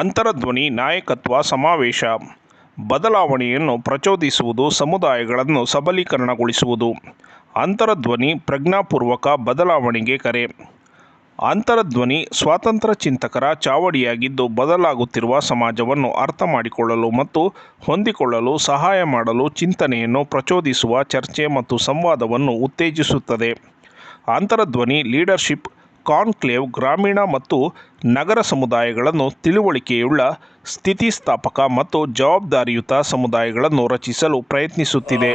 ಅಂತರಧ್ವನಿ ನಾಯಕತ್ವ ಸಮಾವೇಶ ಬದಲಾವಣೆಯನ್ನು ಪ್ರಚೋದಿಸುವುದು, ಸಮುದಾಯಗಳನ್ನು ಸಬಲೀಕರಣಗೊಳಿಸುವುದು. ಅಂತರಧ್ವನಿ ಪ್ರಜ್ಞಾಪೂರ್ವಕ ಬದಲಾವಣೆಗೆ ಕರೆ. ಅಂತರಧ್ವನಿ ಸ್ವಾತಂತ್ರ್ಯ ಚಿಂತಕರ ಚಾವಡಿಯಾಗಿದ್ದು, ಬದಲಾಗುತ್ತಿರುವ ಸಮಾಜವನ್ನು ಅರ್ಥ ಮಾಡಿಕೊಳ್ಳಲು ಮತ್ತು ಹೊಂದಿಕೊಳ್ಳಲು ಸಹಾಯ ಮಾಡಲು ಚಿಂತನೆಯನ್ನು ಪ್ರಚೋದಿಸುವ ಚರ್ಚೆ ಮತ್ತು ಸಂವಾದವನ್ನು ಉತ್ತೇಜಿಸುತ್ತದೆ. ಅಂತರಧ್ವನಿ ಲೀಡರ್ಶಿಪ್ ಕಾನ್ಕ್ಲೇವ್ ಗ್ರಾಮೀಣ ಮತ್ತು ನಗರ ಸಮುದಾಯಗಳನ್ನು ತಿಳುವಳಿಕೆಯುಳ್ಳ, ಸ್ಥಿತಿಸ್ಥಾಪಕ ಮತ್ತು ಜವಾಬ್ದಾರಿಯುತ ಸಮುದಾಯಗಳನ್ನು ರಚಿಸಲು ಪ್ರಯತ್ನಿಸುತ್ತಿದೆ.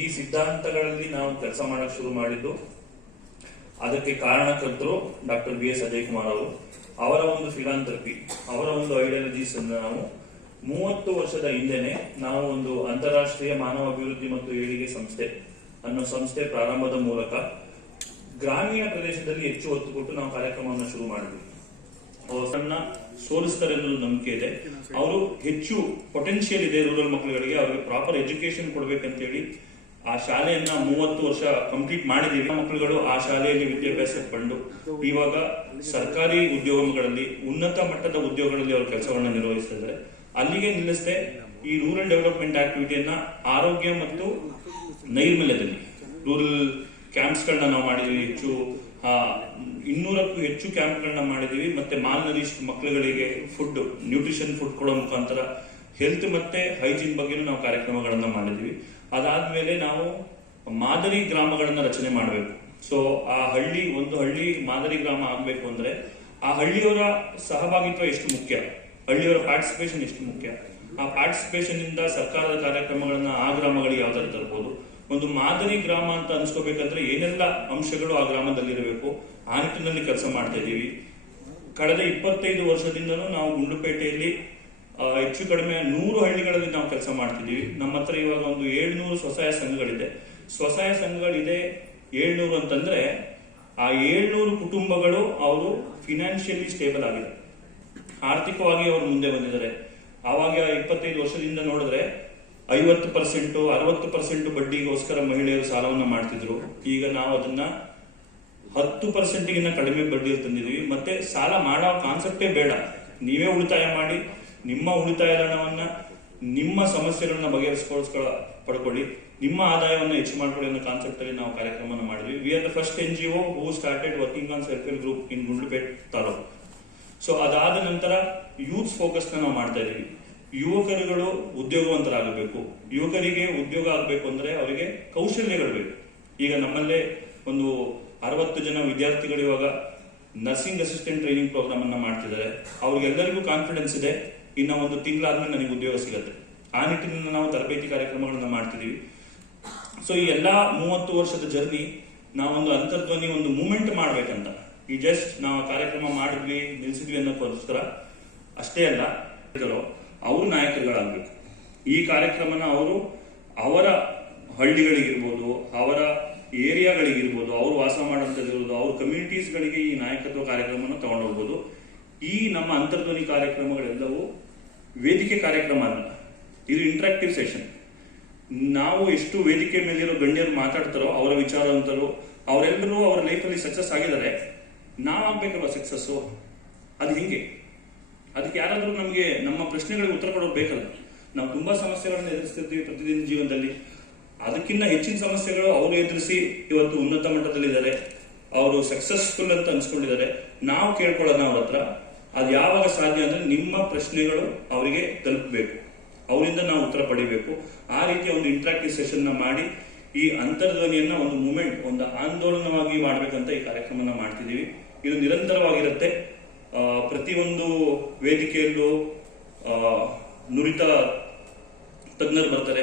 ಈ ಸಿದ್ಧಾಂತಗಳಲ್ಲಿ ನಾವು ಕೆಲಸ ಮಾಡಕ್ಕೆ ಶುರು ಮಾಡಿದ್ದು, ಅದಕ್ಕೆ ಕಾರಣಕರ್ತರು doctor B S Ajay Kumar ಅವರು. ಅವರ ಒಂದು ಫಿಲಾಂಥ್ರಪಿ, ಅವರ ಒಂದು ಐಡಿಯಾಲಜೀಸ್ ಅನ್ನು ನಾವು 30 ವರ್ಷದ ಹಿಂದೆನೆ ನಾವು ಒಂದು ಅಂತಾರಾಷ್ಟ್ರೀಯ ಮಾನವ ಅಭಿವೃದ್ಧಿ ಮತ್ತು ಏಳಿಗೆ ಸಂಸ್ಥೆ ಅನ್ನೋ ಸಂಸ್ಥೆ ಪ್ರಾರಂಭದ ಮೂಲಕ ಗ್ರಾಮೀಣ ಪ್ರದೇಶದಲ್ಲಿ ಹೆಚ್ಚು ಒತ್ತು ಕೊಟ್ಟು ನಾವು ಕಾರ್ಯಕ್ರಮವನ್ನು ಶುರು ಮಾಡಿದ್ವಿ. ಸಣ್ಣ ಸೋಲಿಸ್ತಾರೆ ಅನ್ನೋದು ನಂಬಿಕೆ ಇದೆ. ಅವರು ಹೆಚ್ಚು ಪೊಟೆನ್ಶಿಯಲ್ ಇದೆ ರೂರಲ್ ಮಕ್ಕಳುಗಳಿಗೆ, ಅವರಿಗೆ ಪ್ರಾಪರ್ ಎಜುಕೇಶನ್ ಕೊಡ್ಬೇಕಂತೇಳಿ ಆ ಶಾಲೆಯನ್ನ 30 ವರ್ಷ ಕಂಪ್ಲೀಟ್ ಮಾಡಿದೀವಿ. ಮಕ್ಕಳುಗಳು ಆ ಶಾಲೆಯಲ್ಲಿ ವಿದ್ಯಾಭ್ಯಾಸ ಪಡೆದು ಇವಾಗ ಸರ್ಕಾರಿ ಉದ್ಯೋಗಗಳಲ್ಲಿ, ಉನ್ನತ ಮಟ್ಟದ ಉದ್ಯೋಗಗಳಲ್ಲಿ ಅವರು ಕೆಲಸವನ್ನು ನಿರ್ವಹಿಸ್ತಾ ಇದ್ದಾರೆ. ಅಲ್ಲಿಗೆ ನಿಲ್ಲಿಸದೆ ಈ ರೂರಲ್ ಡೆವಲಪ್ಮೆಂಟ್ ಆಕ್ಟಿವಿಟಿಯನ್ನ ಆರೋಗ್ಯ ಮತ್ತು ನೈರ್ಮಲ್ಯದಲ್ಲಿ ರೂರಲ್ ಕ್ಯಾಂಪ್ಸ್ಗಳನ್ನ ನಾವು ಮಾಡಿದೀವಿ. ಹೆಚ್ಚು 200ಕ್ಕೂ ಹೆಚ್ಚು ಕ್ಯಾಂಪ್ಗಳನ್ನ ಮಾಡಿದೀವಿ. ಮತ್ತೆ ಮಾಲ್ನರಿಶ್ಡ್ ಮಕ್ಕಳುಗಳಿಗೆ ಫುಡ್, ನ್ಯೂಟ್ರಿಷನ್ ಫುಡ್ ಕೊಡೋ ಮುಖಾಂತರ ಹೆಲ್ತ್ ಮತ್ತೆ ಹೈಜೀನ್ ಬಗ್ಗೆನೂ ನಾವು ಕಾರ್ಯಕ್ರಮಗಳನ್ನ ಮಾಡಿದೀವಿ. ಅದಾದ್ಮೇಲೆ ನಾವು ಮಾದರಿ ಗ್ರಾಮಗಳನ್ನ ರಚನೆ ಮಾಡಬೇಕು. ಸೊ ಆ ಒಂದು ಹಳ್ಳಿ ಮಾದರಿ ಗ್ರಾಮ ಆಗ್ಬೇಕು ಅಂದ್ರೆ ಆ ಹಳ್ಳಿಯವರ ಸಹಭಾಗಿತ್ವ ಎಷ್ಟು ಮುಖ್ಯ, ಹಳ್ಳಿಯವರ ಪಾರ್ಟಿಸಿಪೇಷನ್ ಎಷ್ಟು ಮುಖ್ಯ. ಆ ಪಾರ್ಟಿಸಿಪೇಷನ್ ಇಂದ ಸರ್ಕಾರದ ಕಾರ್ಯಕ್ರಮಗಳನ್ನ ಆ ಗ್ರಾಮಗಳಿಗೆ ಯಾವ್ದಾದ್ರು ತರಬಹುದು. ಒಂದು ಮಾದರಿ ಗ್ರಾಮ ಅಂತ ಅನ್ಸ್ಕೋಬೇಕಂದ್ರೆ ಏನೆಲ್ಲ ಅಂಶಗಳು ಆ ಗ್ರಾಮದಲ್ಲಿರಬೇಕು, ಆ ನಿಟ್ಟಿನಲ್ಲಿ ಕೆಲಸ ಮಾಡ್ತಾ ಇದ್ದೀವಿ. ಕಳೆದ 25 ವರ್ಷದಿಂದನೂ ನಾವು ಗುಂಡ್ಲುಪೇಟೆಯಲ್ಲಿ ಹೆಚ್ಚು ಕಡಿಮೆ 100 ಹಳ್ಳಿಗಳಲ್ಲಿ ನಾವು ಕೆಲಸ ಮಾಡ್ತಿದ್ದೀವಿ. ನಮ್ಮ ಹತ್ರ ಇವಾಗ ಒಂದು 700 ಸ್ವಸಹಾಯ ಸಂಘಗಳಿದೆ. ಸ್ವಸಹಾಯ ಸಂಘಗಳಿದೆ 700 ಅಂತಂದ್ರೆ ಆ 700 ಕುಟುಂಬಗಳು ಅವರು ಫಿನಾನ್ಷಿಯಲಿ ಸ್ಟೇಬಲ್ ಆಗಿದೆ, ಆರ್ಥಿಕವಾಗಿ ಅವರು ಮುಂದೆ ಬಂದಿದ್ದಾರೆ. ಆವಾಗ 25 ವರ್ಷದಿಂದ ನೋಡಿದ್ರೆ 50%, 60% ಬಡ್ಡಿಗೋಸ್ಕರ ಮಹಿಳೆಯರು ಸಾಲವನ್ನ ಮಾಡ್ತಿದ್ರು. ಈಗ ನಾವು ಅದನ್ನ 10%ಗಿನ್ನ ಕಡಿಮೆ ಬಡ್ಡಿಯಲ್ಲಿ ತಂದಿದೀವಿ. ಮತ್ತೆ ಸಾಲ ಮಾಡೋ ಕಾನ್ಸೆಪ್ಟೇ ಬೇಡ, ನೀವೇ ಉಳಿತಾಯ ಮಾಡಿ ನಿಮ್ಮ ಉಳಿತಾಯದ ಹಣವನ್ನ ನಿಮ್ಮ ಸಮಸ್ಯೆಗಳನ್ನ ಪಡ್ಕೊಳ್ಳಿ, ನಿಮ್ಮ ಆದಾಯವನ್ನ ಹೆಚ್ಚು ಮಾಡ್ಕೊಳ್ಳಿ ಅನ್ನೋ ಕಾನ್ಸೆಪ್ಟ್ ಅಲ್ಲಿ ನಾವು ಕಾರ್ಯಕ್ರಮ ಮಾಡಿದ್ವಿ. We are the first NGO who started working on self help group in Gundlupet taluk. So ಅದಾದ ನಂತರ ಯೂತ್ ಫೋಕಸ್ ನಾವು ಮಾಡ್ತಾ ಇದೀವಿ. ಯುವಕರುಗಳು ಉದ್ಯೋಗವಂತರಾಗಬೇಕು. ಯುವಕರಿಗೆ ಉದ್ಯೋಗ ಆಗಬೇಕು ಅಂದ್ರೆ ಅವರಿಗೆ ಕೌಶಲ್ಯಗಳು ಬೇಕು. ಈಗ ನಮ್ಮಲ್ಲೇ ಒಂದು 60 ಜನ ವಿದ್ಯಾರ್ಥಿಗಳು ಇವಾಗ ನರ್ಸಿಂಗ್ ಅಸಿಸ್ಟೆಂಟ್ ಟ್ರೈನಿಂಗ್ ಪ್ರೋಗ್ರಾಮ್ ಅನ್ನ ಮಾಡ್ತಿದ್ದಾರೆ. ಅವ್ರಿಗೆಲ್ಲರಿಗೂ ಕಾನ್ಫಿಡೆನ್ಸ್ ಇದೆ, ಇನ್ನ ಒಂದು ತಿಂಗಳಾದ್ಮೇಲೆ ನನಗೆ ಉದ್ಯೋಗ ಸಿಗುತ್ತೆ. ಆ ನಿಟ್ಟಿನಲ್ಲಿ ನಾವು ತರಬೇತಿ ಕಾರ್ಯಕ್ರಮಗಳನ್ನ ಮಾಡ್ತಿದೀವಿ. ಸೊ ಈ ಎಲ್ಲಾ 30 ವರ್ಷದ ಜರ್ನಿ ನಾವೊಂದು ಅಂತರ್ಧ್ವನಿ ಒಂದು ಮೂವ್ಮೆಂಟ್ ಮಾಡ್ಬೇಕಂತ, ಈ ಜಸ್ಟ್ ನಾವು ಕಾರ್ಯಕ್ರಮ ಮಾಡಿದ್ವಿ ನಿಲ್ಸಿದ್ವಿ ಅನ್ನೋಕ್ಕೋಸ್ಕರ ಅಷ್ಟೇ ಅಲ್ಲ, ಅವರು ನಾಯಕರುಗಳಾಗಬೇಕು. ಈ ಕಾರ್ಯಕ್ರಮನ ಅವರು ಅವರ ಹಳ್ಳಿಗಳಿಗಿರ್ಬೋದು, ಅವರ ಏರಿಯಾಗಳಿಗಿರ್ಬೋದು, ಅವರು ವಾಸ ಮಾಡೋಂಥದ್ದಿರ್ಬೋದು, ಅವ್ರ ಕಮ್ಯುನಿಟೀಸ್ಗಳಿಗೆ ಈ ನಾಯಕತ್ವ ಕಾರ್ಯಕ್ರಮನ ತಗೊಂಡೋಗ್ಬೋದು. ಈ ನಮ್ಮ ಅಂತರ್ಧ್ವನಿ ಕಾರ್ಯಕ್ರಮಗಳೆಲ್ಲವೂ ವೇದಿಕೆ ಕಾರ್ಯಕ್ರಮ ಅಲ್ಲ, ಇದು ಇಂಟ್ರಾಕ್ಟಿವ್ ಸೆಷನ್. ನಾವು ಎಷ್ಟು ವೇದಿಕೆ ಮೇಲಿರೋ ಗಣ್ಯರು ಮಾತಾಡ್ತಾರೋ, ಅವರ ವಿಚಾರವಂತರು ಅವರೆಲ್ಲರೂ ಅವರ ಲೈಫಲ್ಲಿ ಸಕ್ಸಸ್ ಆಗಿದ್ದಾರೆ. ನಾವಾಗ್ಬೇಕಲ್ವ ಸಕ್ಸಸ್ಸು? ಅದು ಹಿಂಗೆ, ಅದಕ್ಕೆ ಯಾರಾದ್ರೂ ನಮಗೆ ನಮ್ಮ ಪ್ರಶ್ನೆಗಳಿಗೆ ಉತ್ತರ ಕೊಡೋದು ಬೇಕಲ್ಲ. ನಾವು ತುಂಬಾ ಸಮಸ್ಯೆಗಳನ್ನ ಎದುರಿಸ್ತಿರ್ತೀವಿ ಪ್ರತಿದಿನ ಜೀವನದಲ್ಲಿ. ಅದಕ್ಕಿಂತ ಹೆಚ್ಚಿನ ಸಮಸ್ಯೆಗಳು ಅವರು ಎದುರಿಸಿ ಇವತ್ತು ಉನ್ನತ ಮಟ್ಟದಲ್ಲಿದ್ದಾರೆ, ಅವರು ಸಕ್ಸಸ್ಫುಲ್ ಅಂತ ಅನ್ಸ್ಕೊಂಡಿದ್ದಾರೆ. ನಾವು ಕೇಳ್ಕೊಳ್ಳೋಣ ಅವ್ರ ಹತ್ರ. ಅದು ಯಾವಾಗ ಸಾಧ್ಯ ಅಂದ್ರೆ ನಿಮ್ಮ ಪ್ರಶ್ನೆಗಳು ಅವರಿಗೆ ತಲುಪಬೇಕು, ಅವರಿಂದ ನಾವು ಉತ್ತರ ಪಡಿಬೇಕು. ಆ ರೀತಿಯ ಒಂದು ಇಂಟ್ರಾಕ್ಟಿವ್ ಸೆಷನ್ ಮಾಡಿ ಈ ಅಂತರ್ಧ್ವನಿಯನ್ನ ಒಂದು ಮೂಮೆಂಟ್, ಒಂದು ಆಂದೋಲನವಾಗಿ ಮಾಡ್ಬೇಕಂತ ಈ ಕಾರ್ಯಕ್ರಮನ ಮಾಡ್ತಿದೀವಿ. ಇದು ನಿರಂತರವಾಗಿರುತ್ತೆ. ಪ್ರತಿಯೊಂದು ವೇದಿಕೆಯಲ್ಲೂ ನುರಿತ ತಜ್ಞರು ಬರ್ತಾರೆ,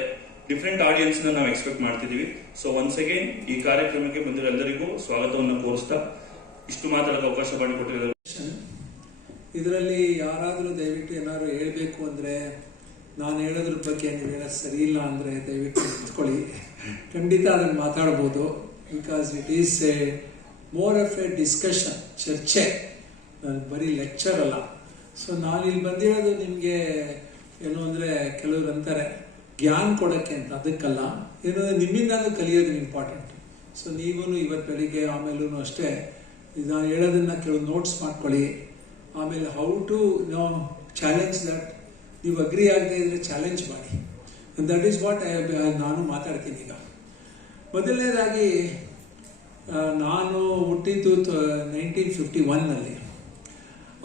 ಡಿಫ್ರೆಂಟ್ ಆಡಿಯನ್ಸ್ ನಾವು ಎಕ್ಸ್ಪೆಕ್ಟ್ ಮಾಡ್ತಿದೀವಿ. ಸೊ ಒನ್ಸ್ ಅಗೇನ್ ಈ ಕಾರ್ಯಕ್ರಮಕ್ಕೆ ಬಂದಿರೋ ಎಲ್ಲರಿಗೂ ಸ್ವಾಗತವನ್ನು ಕೋರಿಸ್ತಾ ಇಷ್ಟು ಮಾತಾಡೋಕೆ ಅವಕಾಶ ಮಾಡಿಕೊಟ್ಟಿದ್ದಾರೆ. ಇದರಲ್ಲಿ ಯಾರಾದರೂ ದಯವಿಟ್ಟು ಏನಾದ್ರು ಹೇಳ್ಬೇಕು ಅಂದ್ರೆ, ನಾನು ಹೇಳೋದ್ರ ಬಗ್ಗೆ ನೀವೇನೋ ಸರಿ ಇಲ್ಲ ಅಂದ್ರೆ ದಯವಿಟ್ಟು ನಿಂತ್ಕೊಳ್ಳಿ. ಖಂಡಿತ ಅದನ್ನು ಮಾತಾಡ್ಬೋದು. Because it is A more of A discussion, ಚರ್ಚೆ, ಬರೀ ಲೆಕ್ಚರ್ ಅಲ್ಲ. ಸೊ ನಾನು ಇಲ್ಲಿ ಬಂದಿರೋದು ನಿಮಗೆ ಏನು ಅಂದರೆ, ಕೆಲವರು ಅಂತಾರೆ ಜ್ಞಾನ ಕೊಡೋಕ್ಕೆ ಅಂತ, ಅದಕ್ಕಲ್ಲ. ಏನಂದರೆ ನಿಮ್ಮಿಂದ ಕಲಿಯೋದು ಇಂಪಾರ್ಟೆಂಟ್. ಸೊ ನೀವು ಇವತ್ತು ಬೆಳಿಗ್ಗೆ ಆಮೇಲೂ ಅಷ್ಟೇ ನಾನು ಹೇಳೋದನ್ನ ಕೆಲವು ನೋಟ್ಸ್ ಮಾಡ್ಕೊಳ್ಳಿ. ಆಮೇಲೆ ಹೌ ಟು ಚಾಲೆಂಜ್ ದಟ್. ನೀವು ಅಗ್ರಿ ಆಗದೆ ಇದ್ರೆ ಚಾಲೆಂಜ್ ಮಾಡಿ. ದಟ್ ಈಸ್ ವಾಟ್ ನಾನು ಮಾತಾಡ್ತೀನಿ ಈಗ. ಮೊದಲನೇದಾಗಿ ನಾನು ಹುಟ್ಟಿದ್ದು 1951ನಲ್ಲಿ.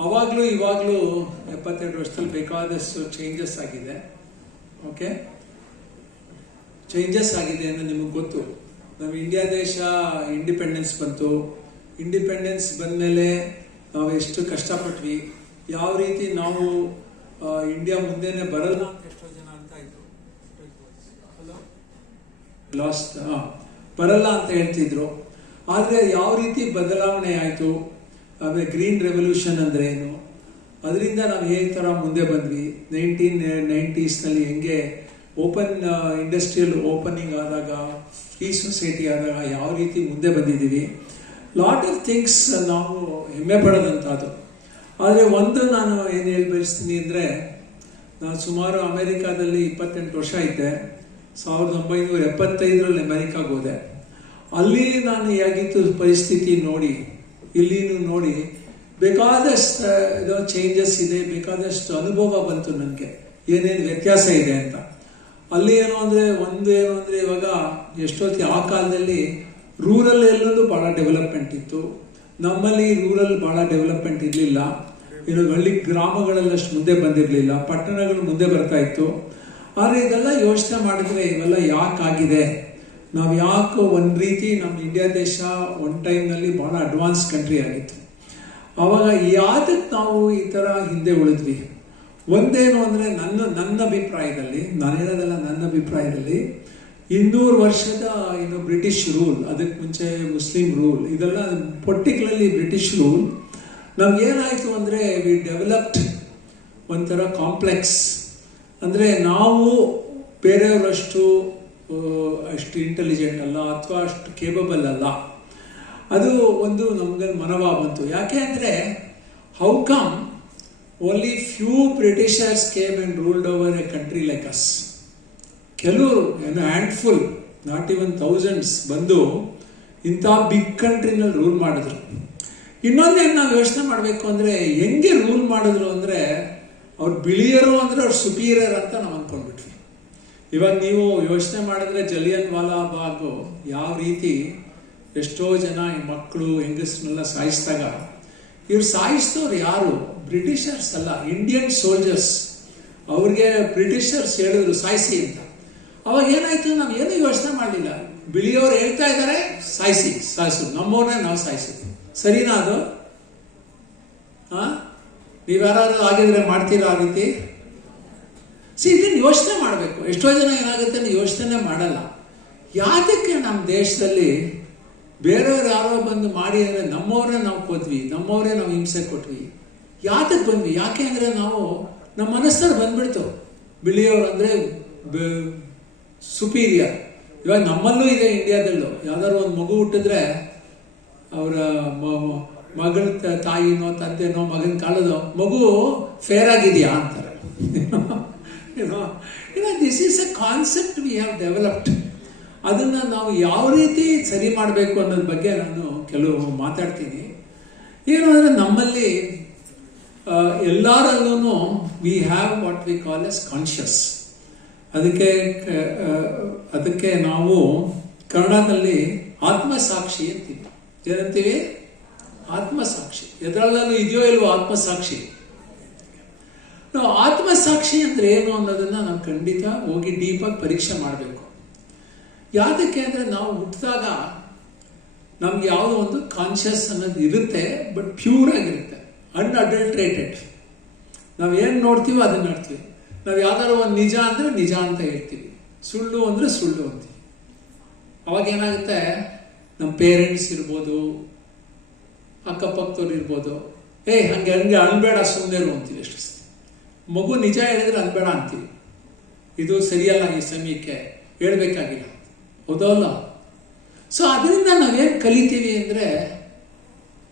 ಅವಾಗಲೂ ಇವಾಗಲೂ 72 ವರ್ಷದಲ್ಲಿ ಬೇಕಾದಷ್ಟು ಚೇಂಜಸ್ ಆಗಿದೆ. ಓಕೆ, ಚೇಂಜಸ್ ಆಗಿದೆ ಅನ್ನೋ ನಿಮಗೆ ಗೊತ್ತು. ನಮ್ಮ ಇಂಡಿಯಾ ದೇಶ ಇಂಡಿಪೆಂಡೆನ್ಸ್ ಬಂತು. ಇಂಡಿಪೆಂಡೆನ್ಸ್ ಬಂದಮೇಲೆ ನಾವು ಎಷ್ಟು ಕಷ್ಟಪಟ್ವಿ, ಯಾವ ರೀತಿ ನಾವು ಇಂಡಿಯಾ ಮುಂದೆನೆ ಬರಲ್ಲ ಅಂತ ಎಷ್ಟೋ ಜನ ಅಂತ ಇದ್ರು. ಲಾಸ್ಟ್ ಬರಲ್ಲ ಅಂತ ಹೇಳ್ತಿದ್ರು. ಆದರೆ ಯಾವ ರೀತಿ ಬದಲಾವಣೆ ಆಯಿತು, ಆಮೇಲೆ ಗ್ರೀನ್ ರೆವಲ್ಯೂಷನ್ ಅಂದರೆ ಏನು, ಅದರಿಂದ ನಾವು ಹೇಗೆ ಥರ ಮುಂದೆ ಬಂದ್ವಿ. 1990ಸ್ನಲ್ಲಿ ಹೆಂಗೆ ಓಪನ್ ಇಂಡಸ್ಟ್ರಿಯಲ್ ಓಪನಿಂಗ್ ಆದಾಗ, ಫ್ರೀ ಸೊಸೈಟಿ ಆದಾಗ ಯಾವ ರೀತಿ ಮುಂದೆ ಬಂದಿದ್ದೀವಿ. ಲಾಟ್ ಆಫ್ ಥಿಂಗ್ಸ್ ನಾವು ಹೆಮ್ಮೆ ಪಡೋದಂಥದ್ದು. ಆದರೆ ಒಂದು ನಾನು ಏನು ಹೇಳಿ ಬಯಸ್ತೀನಿ ಅಂದರೆ, ನಾನು ಸುಮಾರು ಅಮೆರಿಕಾದಲ್ಲಿ 28 ವರ್ಷ ಇದ್ದೆ. 1975ರಲ್ಲಿ ಅಮೆರಿಕಾಗೆ ಹೋದೆ. ಅಲ್ಲಿ ನಾನು ಹೇಗಿತ್ತು ಪರಿಸ್ಥಿತಿ ನೋಡಿ, ಇಲ್ಲಿನೂ ನೋಡಿ ಬೇಕಾದಷ್ಟು ಚೇಂಜಸ್ ಇದೆ, ಬೇಕಾದಷ್ಟು ಅನುಭವ ಬಂತು ನನಗೆ, ಏನೇನು ವ್ಯತ್ಯಾಸ ಇದೆ ಅಂತ. ಅಲ್ಲಿ ಏನು ಅಂದರೆ ಇವಾಗ ಎಷ್ಟೊತ್ತಿ ಆ ಕಾಲದಲ್ಲಿ ರೂರಲ್ ಎಲ್ಲೂ ಭಾಳ ಡೆವಲಪ್ಮೆಂಟ್ ಇತ್ತು. ನಮ್ಮಲ್ಲಿ ರೂರಲ್ ಭಾಳ ಡೆವಲಪ್ಮೆಂಟ್ ಇರಲಿಲ್ಲ. ಹಳ್ಳಿ ಗ್ರಾಮಗಳಲ್ಲಷ್ಟು ಮುಂದೆ ಬಂದಿರಲಿಲ್ಲ, ಪಟ್ಟಣಗಳು ಮುಂದೆ ಬರ್ತಾ ಇತ್ತು. ಆದರೆ ಇದೆಲ್ಲ ಯೋಚನೆ ಮಾಡಿದ್ರೆ ಇವೆಲ್ಲ ಯಾಕಾಗಿದೆ, ನಾವು ಯಾಕೆ ಒಂದು ರೀತಿ ನಮ್ಮ ಇಂಡಿಯಾ ದೇಶ ಒಂದು ಟೈಮ್ನಲ್ಲಿ ಭಾಳ ಅಡ್ವಾನ್ಸ್ ಕಂಟ್ರಿ ಆಗಿತ್ತು. ಆವಾಗ ಯಾವ್ದಕ್ಕೆ ನಾವು ಈ ಥರ ಹಿಂದೆ ಉಳಿದ್ವಿ? ಒಂದೇನು ಅಂದರೆ ನನ್ನ ಅಭಿಪ್ರಾಯದಲ್ಲಿ, ನಾನು ಹೇಳೋದಲ್ಲ, ನನ್ನ ಅಭಿಪ್ರಾಯದಲ್ಲಿ 200 ವರ್ಷದ ಬ್ರಿಟಿಷ್ ರೂಲ್, ಅದಕ್ಕೆ ಮುಂಚೆ ಮುಸ್ಲಿಂ ರೂಲ್, ಇದೆಲ್ಲ ಪರ್ಟಿಕ್ಯುಲರ್ಲಿ ಬ್ರಿಟಿಷ್ ರೂಲ್ ನಮ್ಗೇನಾಯಿತು ಅಂದರೆ ವಿ ಡೆವಲಪ್ಡ್ ಒಂಥರ ಕಾಂಪ್ಲೆಕ್ಸ್. ಅಂದರೆ ನಾವು ಬೇರೆಯವರಷ್ಟು ಅಷ್ಟು ಇಂಟೆಲಿಜೆಂಟ್ ಅಲ್ಲ ಅಥವಾ ಅಷ್ಟು ಕೇಪಬಲ್ ಅಲ್ಲ. ಅದು ಒಂದು ನಮ್ಗೆ ಮನವ ಬಂತು. ಯಾಕೆ ಅಂದರೆ how come only few Britishers came and ruled over A country like us. ಕೆಲವರು ಹ್ಯಾಂಡ್ಫುಲ್, ನಾಟ್ ಇವನ್ ಥೌಸಂಡ್ಸ್ ಬಂದು ಇಂಥ ಬಿಗ್ ಕಂಟ್ರಿನಲ್ಲಿ ರೂಲ್ ಮಾಡಿದ್ರು. ಇನ್ನೊಂದೇನು ನಾವು ಯೋಚನೆ ಮಾಡಬೇಕು ಅಂದರೆ, ಹೆಂಗೆ ರೂಲ್ ಮಾಡಿದ್ರು ಅಂದರೆ, ಅವ್ರು ಬಿಳಿಯರು ಅಂದರೆ ಅವ್ರು ಸುಪೀರಿಯರ್ ಅಂತ ನಾವು ಅಂದ್ಕೊಂಡ್ಬಿಟ್ವಿ. ಇವಾಗ ನೀವು ಯೋಚನೆ ಮಾಡಿದ್ರೆ ಜಲಿಯನ್ ವಾಲಾ ಬಾಗು ಯಾವ ರೀತಿ ಎಷ್ಟೋ ಜನ ಮಕ್ಕಳು ಹೆಂಗಸ್ರನ್ನೆಲ್ಲ ಸಾಯಿಸಿದಾಗ, ಇವ್ರು ಸಾಯಿಸಿದವ್ರು ಯಾರು? ಬ್ರಿಟಿಷರ್ಸ್ ಅಲ್ಲ, ಇಂಡಿಯನ್ ಸೋಲ್ಜರ್ಸ್. ಅವ್ರಿಗೆ ಬ್ರಿಟಿಷರ್ಸ್ ಹೇಳಿದ್ರು ಸಾಯಿಸಿ ಅಂತ. ಅವಾಗ ಏನಾಯ್ತು, ನಾವು ಏನು ಯೋಚನೆ ಮಾಡಲಿಲ್ಲ. ಬಿಳಿಯವರು ಹೇಳ್ತಾ ಇದ್ದಾರೆ ಸಾಯಿಸು, ನಮ್ಮವ್ರನ್ನೇ ನಾವು ಸಾಯಿಸಿದ್ವಿ. ಸರಿನಾ ಅದು? ನೀವ್ಯಾರು ಆಗಿದ್ರೆ ಮಾಡ್ತೀರಾ ಆ ರೀತಿ? ಇದನ್ನು ಯೋಚನೆ ಮಾಡಬೇಕು. ಎಷ್ಟೋ ಜನ ಏನಾಗುತ್ತೆ ಯೋಚನೆ ಮಾಡಲ್ಲ. ಯಾತಕ್ಕೆ ನಮ್ಮ ದೇಶದಲ್ಲಿ ಬೇರೆಯವ್ರು ಯಾರೋ ಬಂದು ಮಾಡಿ ಅಂದರೆ ನಮ್ಮವರೇ ನಾವು ಕೊದ್ವಿ, ನಮ್ಮವರೇ ನಾವು ಹಿಂಸೆ ಕೊಟ್ವಿ. ಯಾತಕ್ಕೆ ಬಂದ್ವಿ? ಯಾಕೆ ಅಂದರೆ ನಾವು ನಮ್ಮ ಮನಸ್ಸಲ್ಲಿ ಬಂದ್ಬಿಡ್ತು ಬಿಳಿಯವರು ಅಂದರೆ ಸುಪೀರಿಯರ್. ಇವಾಗ ನಮ್ಮಲ್ಲೂ ಇದೆ, ಇಂಡಿಯಾದಲ್ಲೂ ಯಾವ್ದಾದ್ರು ಒಂದು ಮಗು ಹುಟ್ಟಿದ್ರೆ ಅವರ ಮಗಳ ತಾಯಿನೋ ತಂದೆನೋ ಮಗನ ಕಾಲದ ಮಗು ಫೇರ್ ಆಗಿದೆಯಾ ಅಂತಾರೆ. This is A concept we have developed. ಅದನ್ನು ನಾವು ಯಾವ ರೀತಿ ಸರಿ ಮಾಡಬೇಕು ಅನ್ನೋದ್ರ ಬಗ್ಗೆ ನಾನು ಕೆಲವು ಮಾತಾಡ್ತೀನಿ. ಏನು ಅಂದರೆ ನಮ್ಮಲ್ಲಿ ಎಲ್ಲರಲ್ಲೂ we have what we call as conscious. ಅದಕ್ಕೆ ನಾವು ಕನ್ನಡದಲ್ಲಿ ಆತ್ಮಸಾಕ್ಷಿ ಅಂತೀವಿ. ಏನಂತೀವಿ? ಆತ್ಮಸಾಕ್ಷಿ. ಎದರಲ್ಲೂ ಇದೆಯೋ ಇಲ್ವೋ ಆತ್ಮಸಾಕ್ಷಿ? ನಾವು ಆತ್ಮಸಾಕ್ಷಿ ಅಂದ್ರೆ ಏನು ಅನ್ನೋದನ್ನ ನಾವು ಖಂಡಿತ ಹೋಗಿ ಡೀಪಾಗಿ ಪರೀಕ್ಷೆ ಮಾಡಬೇಕು. ಯಾತಕ್ಕೆ ಅಂದರೆ ನಾವು ಹುಟ್ಟಿದಾಗ ನಮ್ಗೆ ಯಾವುದೋ ಒಂದು ಕಾನ್ಷಿಯಸ್ ಅನ್ನೋದು ಇರುತ್ತೆ, ಬಟ್ ಪ್ಯೂರ್ ಆಗಿರುತ್ತೆ, ಅನ್ಅಡಲ್ಟ್ರೇಟೆಡ್. ನಾವು ಏನು ನೋಡ್ತೀವೋ ಅದನ್ನ ನೋಡ್ತೀವಿ. ನಾವು ಯಾವ್ದಾದ್ರು ಒಂದು ನಿಜ ಅಂದರೆ ನಿಜ ಅಂತ ಹೇಳ್ತೀವಿ, ಸುಳ್ಳು ಅಂದರೆ ಸುಳ್ಳು ಅಂತೀವಿ. ಅವಾಗ ಏನಾಗುತ್ತೆ, ನಮ್ಮ ಪೇರೆಂಟ್ಸ್ ಇರ್ಬೋದು, ಅಕ್ಕಪಕ್ಕದವ್ರು ಇರ್ಬೋದು, ಹಂಗೆ ಅನ್ಬೇಡ ಸುಮ್ಮನೆ ಅಂತೀವಿ. ಎಷ್ಟು ಮಗು ನಿಜ ಹೇಳಿದ್ರೆ ಅನ್ಬೇಡ ಅಂತೀವಿ, ಇದು ಸರಿಯಲ್ಲ, ಈ ಸಮಯಕ್ಕೆ ಹೇಳ್ಬೇಕಾಗಿಲ್ಲ, ಹೌದಲ್ಲ? ಸೊ ಅದರಿಂದ ನಾವೇನು ಕಲಿತೀವಿ ಅಂದರೆ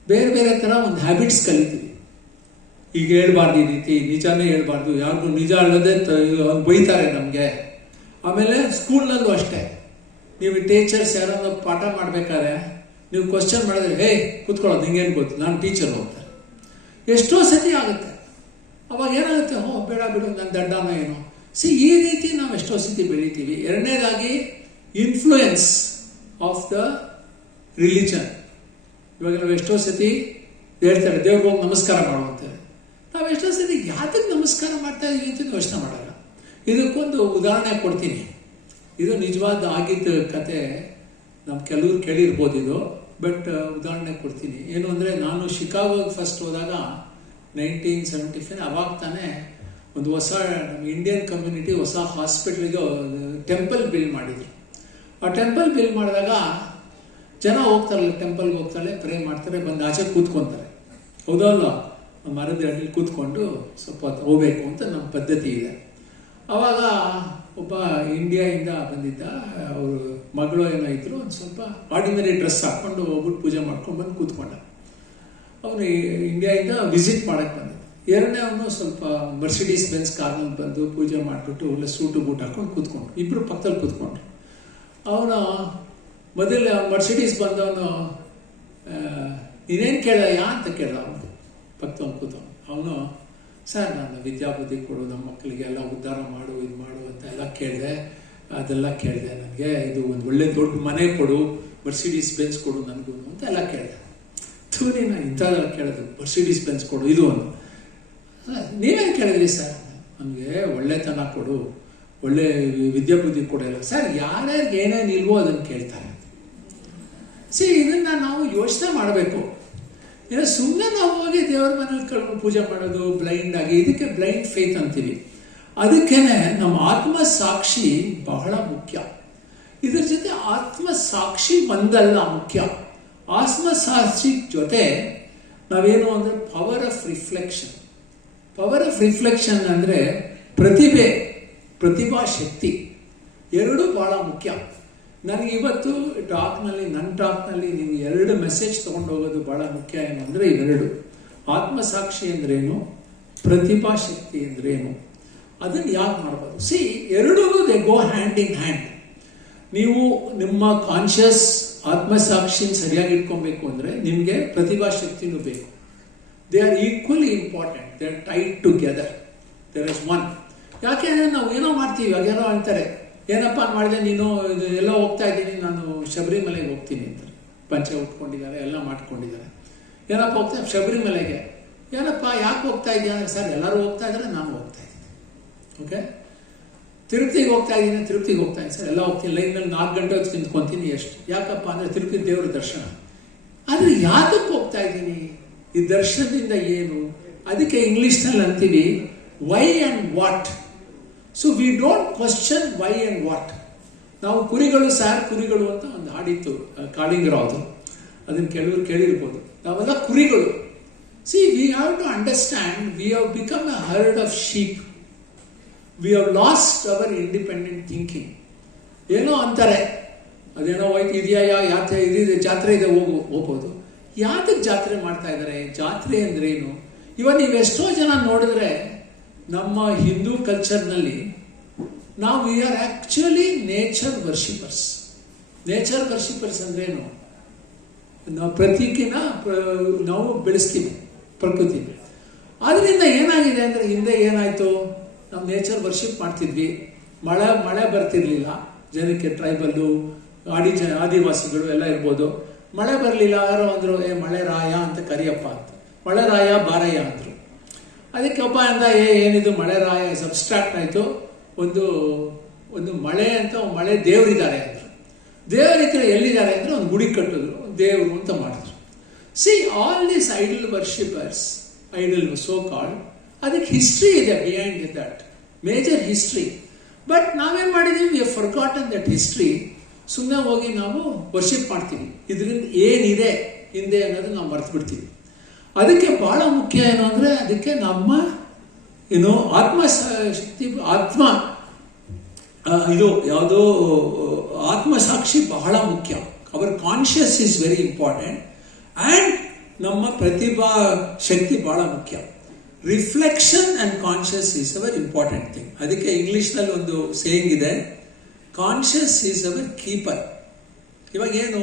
ಬೇರೆ ಬೇರೆ ಥರ ಒಂದು ಹ್ಯಾಬಿಟ್ಸ್ ಕಲಿತೀವಿ. ಈಗ ಹೇಳ್ಬಾರ್ದು, ಈ ರೀತಿ ನಿಜಾನೇ ಹೇಳ್ಬಾರ್ದು, ಯಾರಿಗೂ ನಿಜ ಹೇಳೋದೇ ಬೈತಾರೆ ನಮಗೆ. ಆಮೇಲೆ ಸ್ಕೂಲ್ನಲ್ಲೂ ಅಷ್ಟೇ, ನೀವು ಟೀಚರ್ಸ್ ಯಾರನ್ನ ಪಾಠ ಮಾಡ್ಬೇಕಾದ್ರೆ ನೀವು ಕ್ವಶನ್ ಮಾಡಿದ್ರೆ ಕೂತ್ಕೊಳ್ಳೋದು, ನಿಂಗೇನು ಗೊತ್ತು, ನಾನು ಟೀಚರ್ ಹೋಗ್ತಾರೆ. ಎಷ್ಟೋ ಸತಿ ಆಗುತ್ತೆ. ಅವಾಗ ಏನಾಗುತ್ತೆ, ಬೇಡ ಬಿಡು ನನ್ನ ದಡ್ಡನ ಏನು. ಈ ರೀತಿ ನಾವು ಎಷ್ಟೋ ಸತಿ ಬೆಳಿತೀವಿ. ಎರಡನೇದಾಗಿ ಇನ್ಫ್ಲೂಯೆನ್ಸ್ ಆಫ್ ದ ರಿಲಿಜನ್. ಇವಾಗ ನಾವು ಎಷ್ಟೋ ಸತಿ ಹೇಳ್ತಾರೆ ದೇವ್ರಿಗೆ ಹೋಗಿ ನಮಸ್ಕಾರ ಮಾಡುವಂತೇಳಿ. ನಾವು ಎಷ್ಟೋ ಸತಿ ಯಾತಕ್ಕೆ ನಮಸ್ಕಾರ ಮಾಡ್ತಾ ಇದೀವಿ ಅಂತ ಯೋಚನೆ ಮಾಡಲ್ಲ. ಇದಕ್ಕೊಂದು ಉದಾಹರಣೆ ಕೊಡ್ತೀನಿ. ಇದು ನಿಜವಾದ ಆಗಿದ್ದ ಕತೆ, ನಮ್ಮ ಕೆಲವ್ರು ಕೇಳಿರ್ಬೋದು ಇದು, ಬಟ್ ಉದಾಹರಣೆ ಕೊಡ್ತೀನಿ. ಏನು ಅಂದರೆ, ನಾನು ಶಿಕಾಗೋಗೆ ಫಸ್ಟ್ ಹೋದಾಗ 1975, ಅವಾಗ ತಾನೇ ಒಂದು ಹೊಸ ನಮ್ಮ ಇಂಡಿಯನ್ ಕಮ್ಯುನಿಟಿ ಹೊಸ ಹಾಸ್ಪಿಟ್ಲಿಗೆ ಟೆಂಪಲ್ ಬಿಲ್ಡ್ ಮಾಡಿದ್ರು. ಆ ಟೆಂಪಲ್ ಬಿಲ್ಡ್ ಮಾಡಿದಾಗ ಜನ ಹೋಗ್ತಾರಲ್ಲ, ಟೆಂಪಲ್ಗೆ ಹೋಗ್ತಾರೆ, ಪ್ರೇ ಮಾಡ್ತಾರೆ, ಬಂದು ಆಚೆ ಕೂತ್ಕೊತಾರೆ. ಹೌದಲ್ಲ, ಮರದ ಅಡ್ಡಿ ಕೂತ್ಕೊಂಡು ಸ್ವಲ್ಪ ಹೋಗ್ಬೇಕು ಅಂತ ನಮ್ಮ ಪದ್ಧತಿ ಇದೆ. ಆವಾಗ ಒಬ್ಬ ಇಂಡಿಯಾದಿಂದ ಬಂದಿದ್ದ, ಅವರು ಮಗಳು ಏನೋ ಇದ್ರು, ಒಂದು ಸ್ವಲ್ಪ ಆರ್ಡಿನರಿ ಡ್ರೆಸ್ ಹಾಕ್ಕೊಂಡು ಹೋಗ್ಬಿಟ್ಟು ಪೂಜೆ ಮಾಡ್ಕೊಂಡು ಬಂದು ಕೂತ್ಕೊಂಡ. ಅವನು ಇಂಡಿಯಾದಿಂದ ವಿಸಿಟ್ ಮಾಡಕ್ಕೆ ಬಂದಿದ್ದ. ಎರಡನೇ ಅವನು ಸ್ವಲ್ಪ ಮರ್ಸಿಡೀಸ್ ಬೆನ್ಸ್ ಕಾರ್ನಲ್ಲಿ ಬಂದು ಪೂಜೆ ಮಾಡಿಬಿಟ್ಟು ಒಳ್ಳೆ ಸೂಟು ಬೂಟ್ ಹಾಕೊಂಡು ಕೂತ್ಕೊಂಡು, ಇಬ್ಬರು ಪಕ್ಕದಲ್ಲಿ ಕೂತ್ಕೊಂಡ್ರು. ಅವನು ಮೊದಲು ಮರ್ಸಿಡೀಸ್ ಬಂದವನು ನೀನೇನು ಕೇಳಯ್ಯ ಅಂತ ಕೇಳ್ದ. ಅವನು ಪಕ್ಕದವನು ಕೂತವನು. ಅವನು, ಸರ್ ನಾನು ವಿದ್ಯಾಬುದ್ಧಿ ಕೊಡು, ನಮ್ಮ ಮಕ್ಕಳಿಗೆಲ್ಲ ಉದ್ಧಾರ ಮಾಡು, ಇದು ಮಾಡು ಅಂತ ಎಲ್ಲ ಕೇಳಿದೆ. ಅದೆಲ್ಲ ಕೇಳಿದೆ. ನನಗೆ ಇದು ಒಂದು ಒಳ್ಳೆ ದೊಡ್ಡ ಮನೆ ಕೊಡು, ಮರ್ಸಿಡೀಸ್ ಬೆನ್ಸ್ ಕೊಡು ನನಗೂ ಅಂತ ಎಲ್ಲ ಕೇಳಿದೆ. ನೀನು ಇಂಥದ್ದೆಲ್ಲ ಕೇಳೋದು, ಮರ್ಸಿಡೀಸ್ ಬೆನ್ಸ್ ಕೊಡು ಇದು ಒಂದು. ನೀವೇನು ಕೇಳಿದ್ರಿ ಸರ್? ನನಗೆ ಒಳ್ಳೆತನ ಕೊಡು, ಒಳ್ಳೆ ವಿದ್ಯಾಬುದ್ಧಿ ಕೊಡಲ್ಲ. ಸರ್ ಯಾರ್ಯಾರಿಗೆ ಏನೇನು ಇಲ್ವೋ ಅದನ್ನು ಕೇಳ್ತಾರೆ. ಇದನ್ನು ನಾವು ಯೋಚನೆ ಮಾಡಬೇಕು. ಸುಮ್ಮನೆ ನಾವು ಹೋಗಿ ದೇವರ ಮನೇಲಿ ಕಳ್ಕೊಂಡು ಪೂಜೆ ಮಾಡೋದು ಬ್ಲೈಂಡ್ ಆಗಿ, ಇದಕ್ಕೆ ಬ್ಲೈಂಡ್ ಫೇತ್ ಅಂತೀವಿ. ಅದಕ್ಕೇನೆ ನಮ್ಮ ಆತ್ಮಸಾಕ್ಷಿ ಬಹಳ ಮುಖ್ಯ. ಇದ್ರ ಜೊತೆ ಆತ್ಮಸಾಕ್ಷಿ ಒಂದಲ್ಲ ಮುಖ್ಯ, ಆತ್ಮಸಾಕ್ಷಿ ಜೊತೆ ನಾವೇನು ಅಂದರೆ power of reflection. Power of reflection ಅಂದರೆ ಪ್ರತಿಭಾ ಶಕ್ತಿ, ಎರಡೂ ಬಹಳ ಮುಖ್ಯ. ನನಗೆ ಇವತ್ತು ನನ್ನ ಟಾಕ್ನಲ್ಲಿ ನೀವು 2 ಮೆಸೇಜ್ ತೊಗೊಂಡು ಹೋಗೋದು ಬಹಳ ಮುಖ್ಯ. ಏನು ಅಂದರೆ ಇವೆರಡು, ಆತ್ಮಸಾಕ್ಷಿ ಅಂದ್ರೇನು, ಪ್ರತಿಭಾ ಶಕ್ತಿ ಅಂದ್ರೇನು, ಅದನ್ನು ಯಾಕೆ ಮಾಡ್ಬೋದು. ಎರಡೂ they go hand in hand. ನೀವು ನಿಮ್ಮ ಕಾನ್ಷಿಯಸ್ ಆತ್ಮಸಾಕ್ಷಿನ ಸರಿಯಾಗಿ ಇಟ್ಕೊಬೇಕು ಅಂದರೆ ನಿಮಗೆ ಪ್ರತಿಭಾ ಶಕ್ತಿನೂ ಬೇಕು. They are equally important, they are tied together, there is one. ಯಾಕೆ ಅಂದರೆ ನಾವು ಏನೋ ಮಾಡ್ತೀವಿ, ಅದೇನೋ ಅಂತಾರೆ, ಏನಪ್ಪ ಮಾಡಿದೆ ನೀನು, ಇದು ಎಲ್ಲ ಹೋಗ್ತಾ ಇದ್ದೀನಿ, ನಾನು ಶಬರಿಮಲೆಗೆ ಹೋಗ್ತೀನಿ ಅಂತ ಪಂಚೆ ಉಟ್ಕೊಂಡಿದ್ದಾರೆ, ಎಲ್ಲ ಮಾಡ್ಕೊಂಡಿದ್ದಾರೆ. ಏನಪ್ಪ ಹೋಗ್ತಾ ಶಬರಿಮಲೆಗೆ, ಏನಪ್ಪ ಯಾಕೆ ಹೋಗ್ತಾ ಇದೆಯಾ ಅಂದರೆ, ಸರ್ ಎಲ್ಲರೂ ಹೋಗ್ತಾ ಇದ್ದಾರೆ, ನಾನು ಹೋಗ್ತಾ ಇದ್ದೀನಿ. ಓಕೆ, ತಿರುಪತಿಗೆ ಹೋಗ್ತಾ ಇದ್ದೀನಿ, ತಿರುಪತಿಗೆ ಹೋಗ್ತಾ ಇದ್ದೀನಿ ಸರ್, ಎಲ್ಲ ಹೋಗ್ತೀನಿ, ಲೈನಲ್ಲಿ 4 ಗಂಟೆ ಹೊತ್ತು ನಿಂತ್ಕೊತೀನಿ. ಎಷ್ಟು ಯಾಕಪ್ಪ ಅಂದರೆ ತಿರುಪತಿ ದೇವರ ದರ್ಶನ. ಆದರೆ ಯಾತಕ್ಕೆ ಹೋಗ್ತಾ ಇದ್ದೀನಿ, ಈ ದರ್ಶನದಿಂದ ಏನು? ಅದಕ್ಕೆ ಇಂಗ್ಲೀಷ್ನಲ್ಲಿ ಅಂತೀವಿ why and what. So we don't question why and what. ನಾವು ಕುರಿಗಳು ಅಂತ ಒಂದು ಹಾಡಿತ್ತು ಕಾಳಿಂಗರಾವ್ದು, ಅದನ್ನು ಕೆಲವರು ಕೇಳಿರ್ಬೋದು. ನಾವೆಲ್ಲ ಕುರಿಗಳು. We have to understand, we have become a herd of sheep. We have lost our independent thinking. ಏನೋ ಅಂತಾರೆ, ಅದೇನೋ ಹೋಯ್ತು, ಇದೆಯಾ ಯಾತ್ರೆ ಇದಿದೆ, ಜಾತ್ರೆ ಇದೆ, ಹೋಗ್ಬೋದು. ಯಾತಕ್ಕೆ ಜಾತ್ರೆ ಮಾಡ್ತಾ ಇದ್ದಾರೆ? ಜಾತ್ರೆ ಅಂದ್ರೇನು? ನೀವೆಷ್ಟೋ ಜನ ನೋಡಿದ್ರೆ ನಮ್ಮ ಹಿಂದೂ ಕಲ್ಚರ್ನಲ್ಲಿ ನಾವು we are actually nature worshippers. Nature worshippers ಅಂದ್ರೇನು? ನಾವು ಪ್ರತೀಕಿನ ನಾವು ಬೆಳೆಸ್ತೀವಿ ಪ್ರಕೃತಿ. ಆದ್ರಿಂದ ಏನಾಗಿದೆ ಅಂದರೆ, ಹಿಂದೆ ಏನಾಯ್ತು, ನಾವು ನೇಚರ್ ವರ್ಷಿಪ್ ಮಾಡ್ತಿದ್ವಿ, ಮಳೆ ಬರ್ತಿರ್ಲಿಲ್ಲ ಜನಕ್ಕೆ, ಟ್ರೈಬಲ್ಲು ಆದಿವಾಸಿಗಳು ಎಲ್ಲ ಇರ್ಬೋದು. ಮಳೆ ಬರಲಿಲ್ಲ, ಯಾರೋ ಅಂದರು ಮಳೆ ರಾಯ ಅಂತ ಕರಿಯಪ್ಪ ಅಂತ, ಮಳೆ ರಾಯ ಬಾರಯ್ಯ ಅಂದರು. ಅದಕ್ಕೆ ಒಬ್ಬ ಅಂದ, ಏನಿದು ಮಳೆ ರಾಯ ಸಬ್ಸ್ಟ್ರಾಕ್ಟ್ ಆಯಿತು, ಒಂದು ಮಳೆ ಅಂತ ಮಳೆ ದೇವರಿದ್ದಾರೆ ಅಂದರು. ದೇವರಿದ್ರೆ ಎಲ್ಲಿದ್ದಾರೆ ಅಂದರೆ ಒಂದು ಗುಡಿ ಕಟ್ಟಿದ್ರು, ದೇವರು ಅಂತ ಮಾಡಿದ್ರು. All these idol worshippers, idol so called, ಅದಕ್ಕೆ ಹಿಸ್ಟ್ರಿ ಇದೆ behind that, major history. But ನಾವೇನು ಮಾಡಿದ್ದೀವಿ, we have forgotten that history. ಸುಮ್ಮನೆ ಹೋಗಿ ನಾವು ವರ್ಷಿಪ್ ಮಾಡ್ತೀವಿ, ಇದರಿಂದ ಏನಿದೆ ಹಿಂದೆ ಅನ್ನೋದು ನಾವು ಮರ್ತು ಬಿಡ್ತೀವಿ. ಅದಕ್ಕೆ ಬಹಳ ಮುಖ್ಯ ಏನು ಅಂದರೆ, ಅದಕ್ಕೆ ನಮ್ಮ ಆತ್ಮಶಕ್ತಿ, ಆತ್ಮಸಾಕ್ಷಿ ಬಹಳ ಮುಖ್ಯ. Our conscious is very important and ನಮ್ಮ ಪ್ರತಿಭಾ ಶಕ್ತಿ ಬಹಳ ಮುಖ್ಯ. Reflection and conscious is our important thing. ಅದಕ್ಕೆ ಇಂಗ್ಲೀಷ್ನಲ್ಲಿ ಒಂದು ಸೇಯಿಂಗ್ ಇದೆ, ಕಾನ್ಷಿಯಸ್ ಈಸ್ ಅವರ್ ಕೀಪರ್. ಇವಾಗ ಏನು